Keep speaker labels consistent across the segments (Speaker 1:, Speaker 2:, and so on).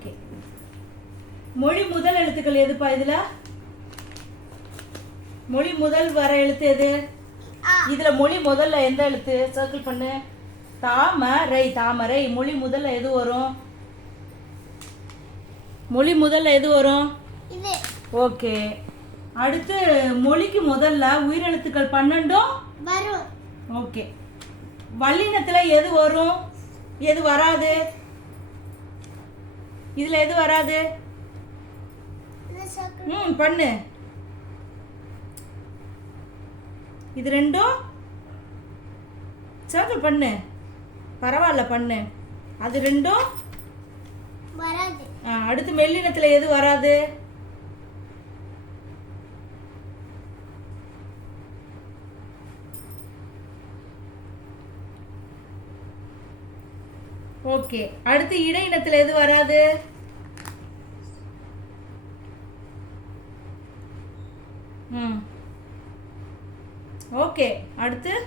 Speaker 1: Okay மொழி முதல் எழுத்துக்கள் எதுப்பா இதுல? மொழி முதல் வர எழுத்து எது? இதுல மொழி முதல்ல எந்த எழுத்து? சர்க்கிள் பண்ணு. தாமரை தாமரை. மொழி முதல்ல எது வரும்? மொழி முதல்ல எது வரும்? ஓகே அடுத்து மொழிக்கு முதல்ல உயிரெழுத்துக்கள் பன்னெண்டும்?
Speaker 2: வரும்.
Speaker 1: ஓகே வல்லினத்துல எது வரும்? எது வராது? இதுல எது வராது? ம் பண்ணு. இது ரெண்டும்? சர்க்கிள் பண்ணு. பரவாயில்ல பண்ணு. அது ரெண்டும்?
Speaker 2: வராது.
Speaker 1: அடுத்து மெல்லினத்துல எது வராது? ஓகே. அடுத்து இடையினத்துல எது வராது? ம். ஓகே. அடுத்து?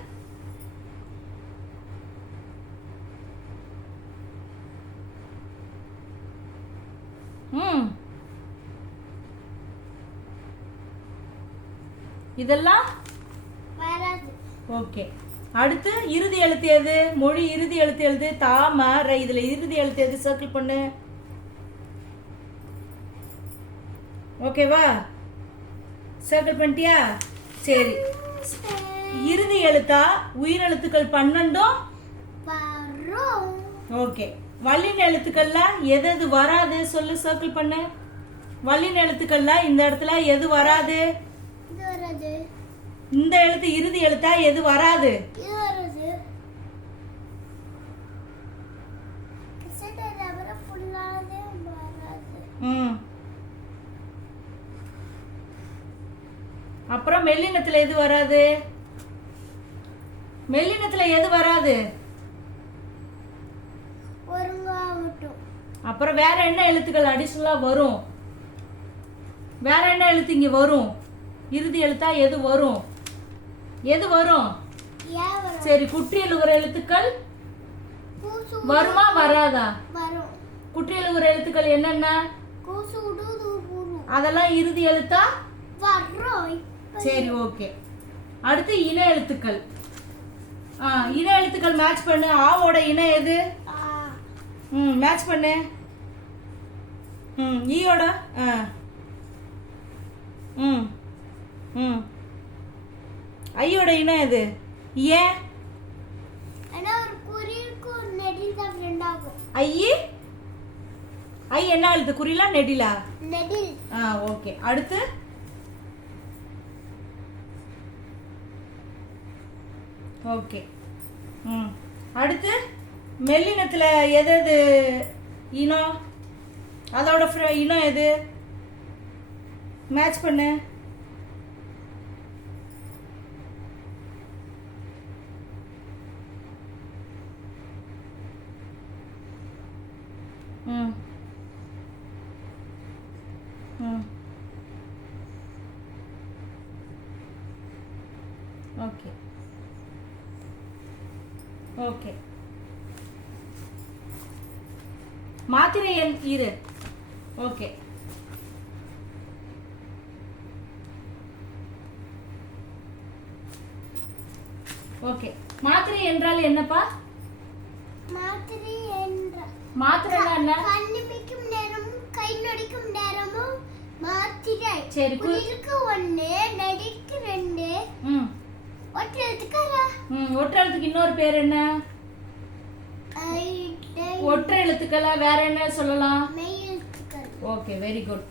Speaker 1: ம். இதெல்லாம்? ஓகே. அடுத்து இறுதி எழுத்து எது? மொழி இறுதி எழுத்து எழுது. தாமரை இதுல இறுதி எழுத்து எது? சர்க்கிள் பண்ணு. ஓகேவா சர்க்கிள் பண்ணிட்டியா? சரி. இறுதி எழுத்தா? உயிரெழுத்துக்கள் பன்னெண்டும்? ஓகே வல்லின எழுத்துக்கள்ல எது எது வராது? சொல்லு சர்க்கிள் பண்ணு. வல்லின எழுத்துக்கள்ல இந்த இடத்துல எது வராது?
Speaker 2: வராது.
Speaker 1: இந்த எழுத்து இறுதி எழுத்தா? எது வராது? அப்புறம் மெல்லினத்துல எது வராது? மெல்லினத்துல எது வராது? அப்புறம் வேற என்ன எழுத்துக்கள் அடிஷனலா வரும்? வேற என்ன எழுத்து இங்க வரும்? இறுதி எழுத்தா எது வரும்? எது வரும்? சரி குற்றி எழுகிற எழுத்துக்கள் வருமா வராதா?
Speaker 2: வரும்.
Speaker 1: குற்றி எழுகிற எழுத்துக்கள் என்னென்ன? அதெல்லாம் இறுதி எழுத்தா? சரி ஓகே. அடுத்து இன எழுத்துக்கள். இன எழுத்துக்கள் மேட்ச் பண்ணு. ஆவோட இனம் எது? ம் மேட்ச் பண்ணு. ம் ஈயோட? ஆ. ம் ம். ஐயோட இனம் எது? ஏன்? ஐயி? ஐ என்ன எழுத்து குறிலா நெடிலா?
Speaker 2: நெடில்.
Speaker 1: ஆ ஓகே. அடுத்து? ஓகே. ம். அடுத்து? மெல்லினத்தில் எது எது? இனம் அதோட ஃப்ர- இனம் எது? மேட்ச் பண்ணு. ம். ம். ஓகே. ஓகே. மாத்திரை எண் இரு. ஓகே. ஓகே. மாத்திரை என்றால் என்னப்பா?
Speaker 2: மாத்திரை
Speaker 1: மாத்திரைனா என்ன?
Speaker 2: கண்ணிமைக்கும் நேரமும் கை நொடிக்கும் நேரமும் மாத்திரை.
Speaker 1: சரி,
Speaker 2: குளிருக்கு ஒண்ணு நடிக்கு ரெண்டு.
Speaker 1: ம்.
Speaker 2: ஒற்றை எழுத்துக்காரா
Speaker 1: ம் ஒற்றை எழுத்துக்கு இன்னொரு பேர் என்ன? ஒற்றை எழுத்துக்களா வேற என்ன சொல்லலாம்? Okay very good.